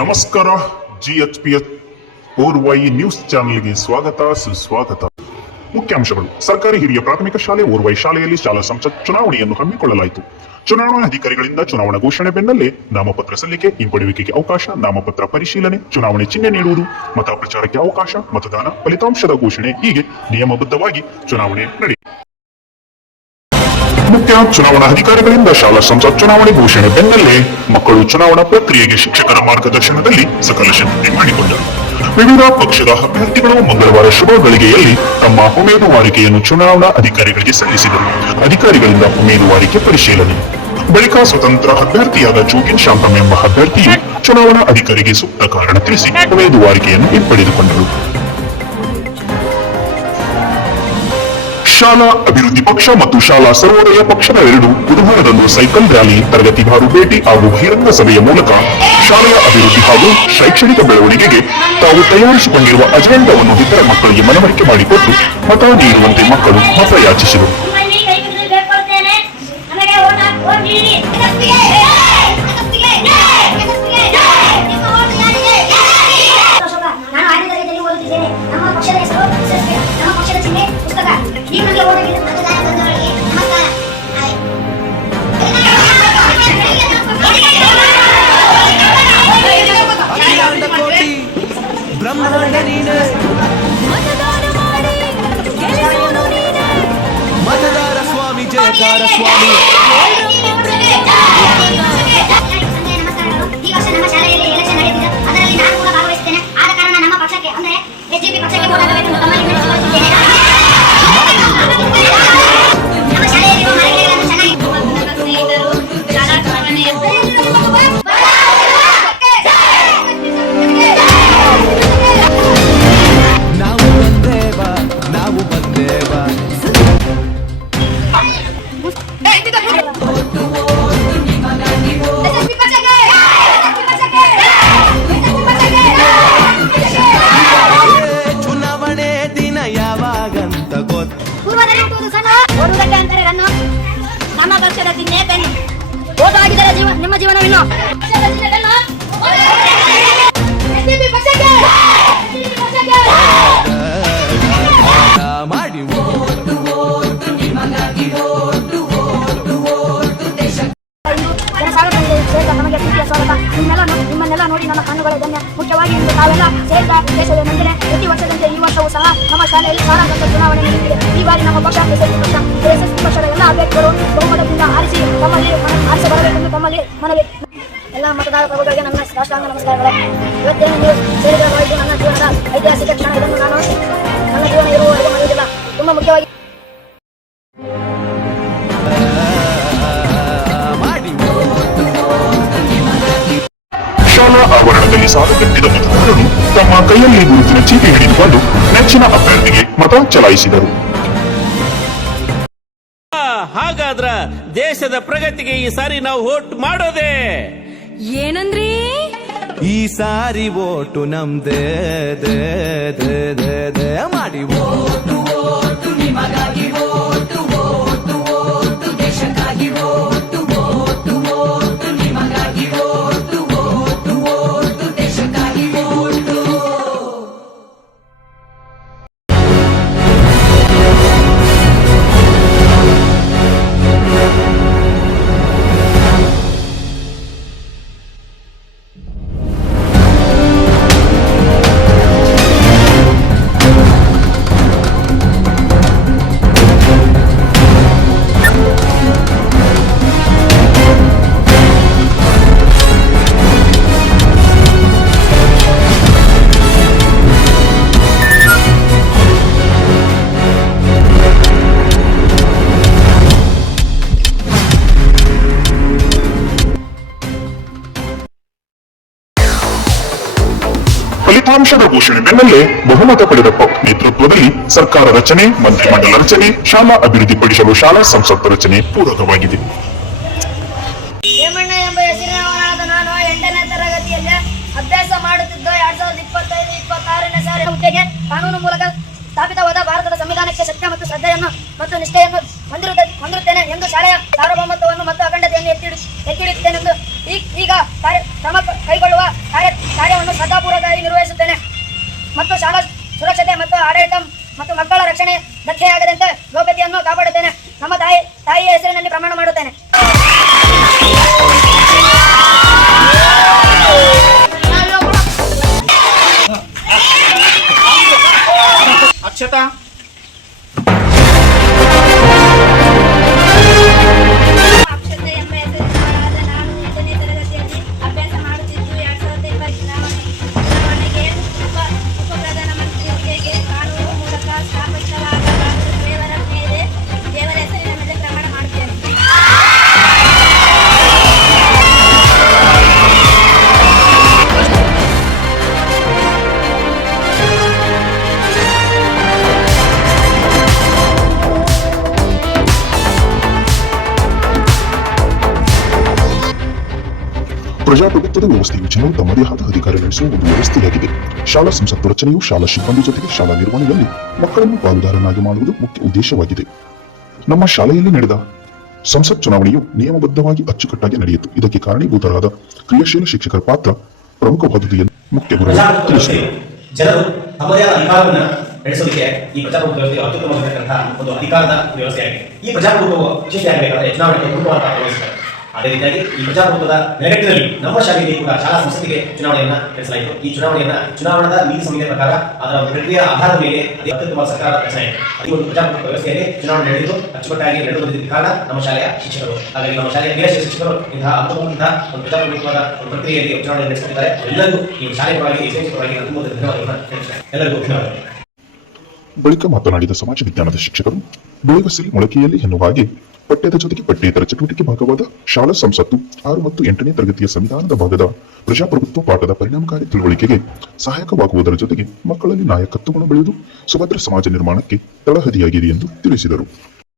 ನಮಸ್ಕಾರ G H P H ಓರ್ವೈ news ಚಾನೆಲ್ಗೆ ಸ್ವಾಗತ, ಸುಸ್ವಾಗತ. ಮುಖ್ಯಾಂಶಗಳು. ಸರ್ಕಾರಿ ಹಿರಿಯ ಪ್ರಾಥಮಿಕ ಶಾಲೆ, ಓರ್ವೈ ಶಾಲೆಯಲ್ಲಿ ಶಾಲಾ ಸಂಸತ್ ಚುನಾವಣೆಯನ್ನು ಹಮ್ಮಿಕೊಳ್ಳಲಾಯಿತು. ಚುನಾವಣಾ ಅಧಿಕಾರಿಗಳಿಂದ ಚುನಾವಣಾ ಘೋಷಣೆ ಬೆನ್ನಲ್ಲೇ ನಾಮಪತ್ರ ಸಲ್ಲಿಕೆ, ಹಿಂಪಡೆಯುವಿಕೆಗೆ ಅವಕಾಶ, ನಾಮಪತ್ರ ಪರಿಶೀಲನೆ, ಚುನಾವಣೆ ಚಿಹ್ನೆ ನೀಡುವುದು, ಮತ ಪ್ರಚಾರಕ್ಕೆ ಅವಕಾಶ, ಮತದಾನ, ಫಲಿತಾಂಶದ ಘೋಷಣೆ ಹೀಗೆ ನಿಯಮಬದ್ಧವಾಗಿ ಚುನಾವಣೆ ನಡೆಯಿತು. ಮುಖ್ಯ ಚುನಾವಣಾ ಅಧಿಕಾರಿಗಳಿಂದ ಶಾಲಾ ಸಂಸತ್ ಚುನಾವಣೆ ಘೋಷಣೆ ಬೆನ್ನಲ್ಲೇ ಮಕ್ಕಳು ಚುನಾವಣಾ ಪ್ರಕ್ರಿಯೆಗೆ ಶಿಕ್ಷಕರ ಮಾರ್ಗದರ್ಶನದಲ್ಲಿ ಸಕಲ ಸಿದ್ಧತೆ ಮಾಡಿಕೊಂಡರು ವಿವಿಧ ಪಕ್ಷದ ಅಭ್ಯರ್ಥಿಗಳು ಮಂಗಳವಾರ ಶುಭ ಗಳಿಗೆಯಲ್ಲಿ ತಮ್ಮ ಉಮೇದುವಾರಿಕೆಯನ್ನು ಚುನಾವಣಾ ಅಧಿಕಾರಿಗಳಿಗೆ ಸಲ್ಲಿಸಿದರು. ಅಧಿಕಾರಿಗಳಿಂದ ಉಮೇದುವಾರಿಕೆ ಪರಿಶೀಲನೆ. ಬಳಿಕ ಸ್ವತಂತ್ರ ಅಭ್ಯರ್ಥಿಯಾದ ಜೋಗಿನ್ ಶಾಂತಮ್ ಎಂಬ ಅಭ್ಯರ್ಥಿಯು ಚುನಾವಣಾ ಅಧಿಕಾರಿಗೆ ಸೂಕ್ತ ಕಾರಣ ತಿಳಿಸಿ ಉಮೇದುವಾರಿಕೆಯನ್ನು ಹಿಂಪಡೆದುಕೊಂಡರು. ಶಾಲಾ ಅಭಿವೃದ್ಧಿ ಪಕ್ಷ ಮತ್ತು ಶಾಲಾ ಸರ್ವೋದಯ ಪಕ್ಷದ ಎರಡು ಬುಧವಾರದಂದು ಸೈಕಲ್ ರ್ಯಾಲಿ ತರಗತಿವಾರು ಭೇಟಿ ಹಾಗೂ ಬಹಿರಂಗ ಸಭೆಯ ಮೂಲಕ ಶಾಲೆಯ ಅಭಿವೃದ್ಧಿ ಹಾಗೂ ಶೈಕ್ಷಣಿಕ ಬೆಳವಣಿಗೆಗೆ ತಾವು ತಯಾರಿಸಿಕೊಂಡಿರುವ ಅಜೆಂಡಾವನ್ನು ಇತರ ಮಕ್ಕಳಿಗೆ ಮನವರಿಕೆ ಮಾಡಿಕೊಟ್ಟು ಮತ ನೀಡುವಂತೆ ಮಕ್ಕಳು ಮತಯಾಚಿಸಿದರು. enfrentar a sua luta. ಚುನಾವಣೆ ದಿನ ಯಾವಾಗಂತ ಗೊತ್ತು? ನಮ್ಮ ಪಕ್ಷದ ಚಿಹ್ನೆ ಬೆನ್ನು ಓಟು ಹಾಕಿದರೆ ಜೀವ ನಿಮ್ಮ ಜೀವನವಿನ್ನು. ಪಕ್ಷದ ಉದ್ದೇಶವೇನೆಂದರೆ ಪ್ರತಿ ವರ್ಷದಂತೆ ಈ ವರ್ಷವೂ ಸಹ ನಮ್ಮ ಶಾಲೆಯಲ್ಲಿ ಶಾಲಾ ಸಂಸತ್ ಚುನಾವಣೆ ನಡೆಯುತ್ತಿದೆ ಈ ಬಾರಿ ನಮ್ಮ ಪಕ್ಷ ಎಸ್ಎಸ್ಪಿ ಪಕ್ಷ ಎಸ್ಎಸ್ಪಿ ಪಕ್ಷದ ಎಲ್ಲ ಅಭ್ಯರ್ಥಿಗಳು ಬಹುಮತದಿಂದ ಆರಿಸಿ ತಮ್ಮಲ್ಲಿ ಆರಿಸಿ ತಮ್ಮಲ್ಲಿ ಮನವಿ. ಎಲ್ಲ ಮತದಾರ ಪ್ರಭುಗಳಿಗೆ ನನ್ನ ಸಾಷ್ಟಾಂಗ ನಮಸ್ಕಾರಗಳು. ಇವತ್ತೇನು ಆವರಣದಲ್ಲಿ ಸಾಲುಗಟ್ಟಿದ ಮತದಾರರು ತಮ್ಮ ಕೈಯಲ್ಲಿ ಗುರುತಿನ ಚೀಟಿ ಹಿಡಿದುಕೊಂಡು ನೆಚ್ಚಿನ ಅಭ್ಯರ್ಥಿಗೆ ಮತ ಚಲಾಯಿಸಿದರು. ಹಾಗಾದ್ರ ದೇಶದ ಪ್ರಗತಿಗೆ ಈ ಸಾರಿ ನಾವು ವೋಟ್ ಮಾಡೋದೆ? ಏನಂದ್ರಿ? ಈ ಸಾರಿ ಓಟು ನಮ್ದೇ ದೇ ದೇ ದೇ ದೇ ಮಾಡಿ ಓಟು ಓಟು ನಿಮಗಾಗಿ ಓಟು ಓಟು ಓಟು ದೇಶಕ್ಕಾಗಿ ಓಟು ಫಲಿತಾಂಶದ ಘೋಷಣೆ ಬೆನ್ನಲ್ಲೇ ಬಹುಮತ ಪಡೆದ ಪಕ್ ನೇತೃತ್ವದಲ್ಲಿ ಸರ್ಕಾರ ರಚನೆ, ಮಂತ್ರಿಮಂಡಲ ರಚನೆ, ಶಾಲಾ ಅಭಿವೃದ್ಧಿಪಡಿಸಲು ಶಾಲಾ ಸಂಸತ್ ರಚನೆ ಪೂರಕವಾಗಿದೆ. ಅಭ್ಯಾಸ ಮಾಡುತ್ತಿದ್ದ, ಎರಡ್ ಸಾವಿರದ ಇಪ್ಪತ್ತೈದು, ಇಪ್ಪತ್ತಾರನೇ ಕಾನೂನು ಮೂಲಕ ಸ್ಥಾಪಿತವಾದ ಭಾರತದ ಸಂವಿಧಾನಕ್ಕೆ ಮತ್ತು ಮಕ್ಕಳ ರಕ್ಷಣೆ ಧಕ್ಕೆಯಾಗದಂತೆ ಗೌಪ್ಯತೆಯನ್ನು ಕಾಪಾಡುತ್ತೇನೆ. ನಮ್ಮ ತಾಯಿ ತಾಯಿಯ ಹೆಸರಿನಲ್ಲಿ ಪ್ರಮಾಣ ಮಾಡುತ್ತೇನೆ. ಅಕ್ಷತಾ ಅಕ್ಷತೆ ಪ್ರಜಾಪ್ರಭುತ್ವದ ವ್ಯವಸ್ಥೆ ಯೋಜನೆಯು ತಮ್ಮದೇ ಆದ ಅಧಿಕಾರ ನಡೆಸುವ ಒಂದು ವ್ಯವಸ್ಥೆಯಾಗಿದೆ. ಶಾಲಾ ಸಂಸತ್ತು ರಚನೆಯು ಶಾಲಾ ಸಿಬ್ಬಂದಿ ಜೊತೆಗೆ ಶಾಲಾ ನಿರ್ವಹಣೆಯಲ್ಲಿ ಮಕ್ಕಳನ್ನು ಪಾಲುದಾರನಾಗಿ ಮಾಡುವುದು ಮುಖ್ಯ ಉದ್ದೇಶವಾಗಿದೆ. ನಮ್ಮ ಶಾಲೆಯಲ್ಲಿ ನಡೆದ ಸಂಸತ್ ಚುನಾವಣೆಯು ನಿಯಮಬದ್ಧವಾಗಿ ಅಚ್ಚುಕಟ್ಟಾಗಿ ನಡೆಯಿತು. ಇದಕ್ಕೆ ಕಾರಣೀಭೂತರಾದ ಕ್ರಿಯಾಶೀಲ ಶಿಕ್ಷಕರ ಪಾತ್ರ ಪ್ರಮುಖವಾದುದು ಎಂದು ಮುಖ್ಯ ಗುರು ಪ್ರಜಾಪ್ರಭುತ್ವ ತಿಳಿಸಿದರು. ಜನರು ತಮ್ಮದೇ ಆದ ಅಧಿಕಾರವನ್ನ ನಡೆಸೋದಕ್ಕೆ ಈ ಪ್ರಜಾಪ್ರಭುತ್ವ ವ್ಯವಸ್ಥೆ ಅತ್ಯುತ್ತಮವಾಗಿರ್ತಕ್ಕಂತಹ ಒಂದು ಅಧಿಕಾರದ ವ್ಯವಸ್ಥೆಯಾಗಿದೆ. ಈ ಯಶಸ್ವಿಯಾಗಬೇಕಾದ್ರೆ ಅದೇ ರೀತಿಯಾಗಿ ಈ ಪ್ರಜಾಪ್ರಭುತ್ವದ ನೆಲೆಗಟ್ಟಿನಲ್ಲಿ ನಮ್ಮ ಶಾಲೆಯಲ್ಲಿ ಕೂಡ ಶಾಲಾ ಸಂಸ್ಥೆಗೆ ಚುನಾವಣೆಯನ್ನ ನಡೆಸಲಾಯಿತು. ಈ ಚುನಾವಣೆಯನ್ನ ಚುನಾವಣಾ ನೀತಿ ಸಂಹಿತೆ ಪ್ರಕಾರ ಅದರ ಪ್ರಕ್ರಿಯೆ ಆಧಾರದ ಮೇಲೆ ಅತ್ಯುತ್ತಮ ಸರ್ಕಾರ ರಚನೆ ಈ ಒಂದು ಪ್ರಜಾಪ್ರಭುತ್ವ ವ್ಯವಸ್ಥೆಯಲ್ಲಿ ಚುನಾವಣೆ ನಡೆದಿದ್ದು ಅಚ್ಚುಕಟ್ಟಾಗಿ ನಡೆದು ಬಂದಿದ್ದ ಕಾರಣ ನಮ್ಮ ಶಾಲೆಯ ಶಿಕ್ಷಕರು, ಹಾಗಾಗಿ ನಮ್ಮ ಶಾಲೆಯ ಕ್ರಿಯಾಶೀಲ ಶಿಕ್ಷಕರು ಇಂತಹ ಅಂತಹ ಒಂದು ಪ್ರಜಾಪ್ರಭುತ್ವದ ಒಂದು ಪ್ರಕ್ರಿಯೆಯಲ್ಲಿ ಚುನಾವಣೆ ನಡೆಸುತ್ತಿದ್ದಾರೆ ಎಲ್ಲರಿಗೂ ಈ ಶಾಲೆ ಪರವಾಗಿ ನಾನು ಧನ್ಯವಾದಗಳನ್ನು ಎಲ್ಲರಿಗೂ ಧನ್ಯವಾದಗಳು. ಬಳಿಕ ಮಾತನಾಡಿದ ಸಮಾಜ ವಿಜ್ಞಾನದ ಶಿಕ್ಷಕರು ಬೆಳಗಸಿ ಮೊಳಕೆಯಲ್ಲಿ ಎನ್ನುವ ಹಾಗೆ ಪಠ್ಯದ ಜೊತೆಗೆ ಪಠ್ಯೇತರ ಚಟುವಟಿಕೆ ಭಾಗವಾದ ಶಾಲಾ ಸಂಸತ್ತು ಆರು ಮತ್ತು ಎಂಟನೇ ತರಗತಿಯ ಸಂವಿಧಾನದ ಭಾಗದ ಪ್ರಜಾಪ್ರಭುತ್ವ ಪಾಠದ ಪರಿಣಾಮಕಾರಿ ತಿಳುವಳಿಕೆಗೆ ಸಹಾಯಕವಾಗುವುದರ ಜೊತೆಗೆ ಮಕ್ಕಳಲ್ಲಿ ನಾಯಕತ್ವ ಗುಣ ಬೆಳೆದು ಸುಭದ್ರ ಸಮಾಜ ನಿರ್ಮಾಣಕ್ಕೆ ತಳಹದಿಯಾಗಿದೆ ಎಂದು ತಿಳಿಸಿದರು.